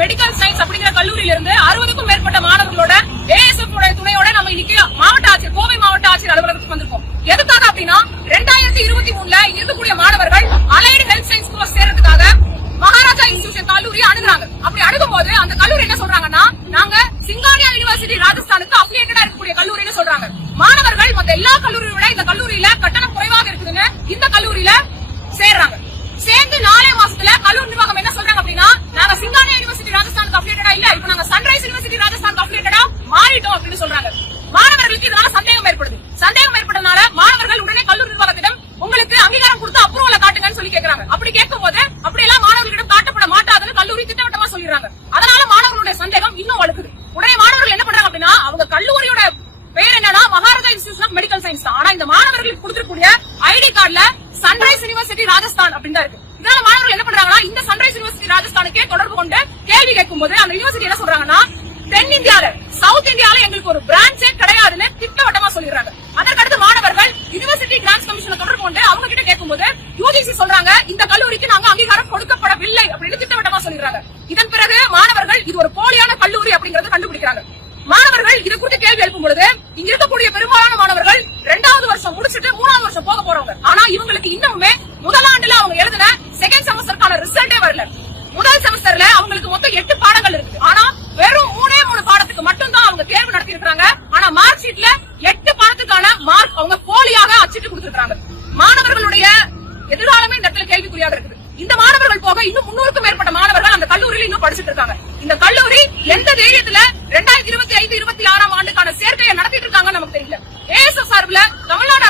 Medical science அப்படிங்கிற கல்லூரியில இருந்து 60க்கும் மேற்பட்ட மாணவர்களோட ASF துணையோட நம்ம இன்னைக்கு மாவட்ட ஆட்சியர் கோவை மாவட்ட ஆட்சியர் அலுவலகத்துக்கு வந்திருக்கோம். எதுக்காக அப்படின்னா 2023ல இருக்கக்கூடிய மாணவர்கள் அலைடு ஹெல்த் சயின்ஸ் கோர்ஸ் சேர்றதுக்காக மகாராஜா இன்ஸ்டிடியூஷன் கல்லூரி அணுகுறாங்க. அப்படி அணுகும் போது அந்த கல்லூரி என்ன சொல்றாங்கன்னா, நாங்க சிங்கானியா யூனிவர்சிட்டி ராஜஸ்தானுக்கு அஃபிலியேட்டடா இருக்கக்கூடிய கல்லூரின்னு சொல்றாங்க. மாணவர்கள் மத்த எல்லா கல்லூரியோட இந்த கல்லூரியில கட்டணம் குறைவாக இருக்குதுன்னு இந்த கல்லூரியில சேர்றாங்க. சேர்ந்து 4 மாசத்துல கல்லூரி நிர்வாகம் என்ன சொல்றாங்க அப்படின்னா, நாங்க சிங்கானியா யூனிவர்சிட்டி ராஜஸ்தானுக்கு அஃபிலியேட்டடா இல்ல, இப்ப நாங்க சன்ரைஸ் யூனிவர்சிட்டி ராஜஸ்தானுக்கு அஃபிலியேட்டடா மாறிட்டோம் அப்படின்னு சொல்றாங்க. மாணவர்களுக்கு இதனால சந்தேகம் ஏற்படுது. சந்தேகம் ஏற்பட்டனால மாணவர்கள் உடனே கல்லூரி நிர்வாகத்திடம் உங்களுக்கு அங்கீகாரம் கொடுத்து அப்ரூவலை காட்டுங்கன்னு சொல்லி கேட்கறாங்க. அப்படி கேட்கும் போது அப்படியெல்லாம் மாணவர்களிடம் காட்டப்பட மாட்டாதுன்னு கல்லூரி திட்டவட்டமா சொல்லிடுறாங்க. அதனால மாணவர்களுடைய சந்தேகம் இன்னும் வலுக்குது. உடனே மாணவர்கள் என்ன பண்றாங்க அப்படின்னா, அவங்க கல்லூரியோட பேர் என்னன்னா Maharaja institution of medical science தான். ஆனா இந்த மாணவர்களுக்கு கொடுத்திருக்கக்கூடிய ஐடி கார்டுல சன்ரைஸ் யூனிவர்சிட்டி ராஜஸ்தான் அப்படின்னு தான் இருக்கு. இதனால மாணவர்கள் என்ன பண்றாங்கன்னா, இந்த சன்ரைஸ் யூனிவர்சிட்டி ராஜஸ்தானுக்கே தொடர்பு கொண்டு கேள்வி கேட்கும் போது அந்த யூனிவர்சிட்டி என்ன சொல்றாங்கன்னா, தென் இந்தியால சவுத் இந்தியால எங்களுக்கு ஒரு பிரான்ச்சே கிடையாதுன்னு திட்டவட்டமா சொல்லிடுறாங்க. அதற்கடுத்து மாணவர்கள் யூனிவர்சிட்டி கிராண்ட்ஸ் கமிஷனை தொடர்பு கொண்டு அவங்க கிட்ட கேட்கும்போது UGC சொல்றாங்க, இந்த கல்லூரிக்கு நாங்க அங்கீகாரம் கொடுக்கப்படவில்லை அப்படின்னு திட்டவட்டமா சொல்லிடுறாங்க. இதன் பிறகு மாணவர்கள் இது ஒரு போலியான கல்லூரி அப்படிங்கறத கண்டுபிடிக்கிறாங்க. மாணவர்கள் இது குறித்து கேள்வி எழுப்பும் பொழுது இங்க இருக்கக்கூடிய பெரும்பாலான மாணவர்கள் 2வது வருஷம் முடிச்சுட்டு 3வது வருஷம் போக போறவங்க. ஆனா இவங்களுக்கு இன்னுமே முதல் ஆண்டுல அவங்க எழுதின செகண்ட் செமஸ்டருக்கான ரிசல்ட்டே வரல. முதல் செமஸ்டர்ல அவங்களுக்கு மொத்தம் 8 பாடங்கள் இருக்கு. ஆனா வெறும் 3 பாடத்துக்கு மட்டும் தான் அவங்க தேர்வு நடத்தி இருக்காங்க. ஆனா மார்க் ஷீட்ல 8 பாடத்துக்கான மார்க் அவங்க போலியாக அச்சிட்டு கொடுத்திருக்காங்க. மாணவர்களுடைய எதிர்காலமே இந்த இடத்துல கேள்விக்குறியாக இருக்குது. இந்த மாணவர்கள் போக இன்னும் 300க்கும் மேற்பட்ட மாணவர்கள் அந்த கல்லூரியில் இன்னும் படிச்சுட்டு இருக்காங்க. இந்த கல்லூரி எந்த தைரியத்துல 2025-26 ஆண்டுக்கான சேர்க்கையை நடத்திட்டு இருக்காங்கன்னு நமக்கு தெரியல. ASF சார்பில் தமிழ்நாடு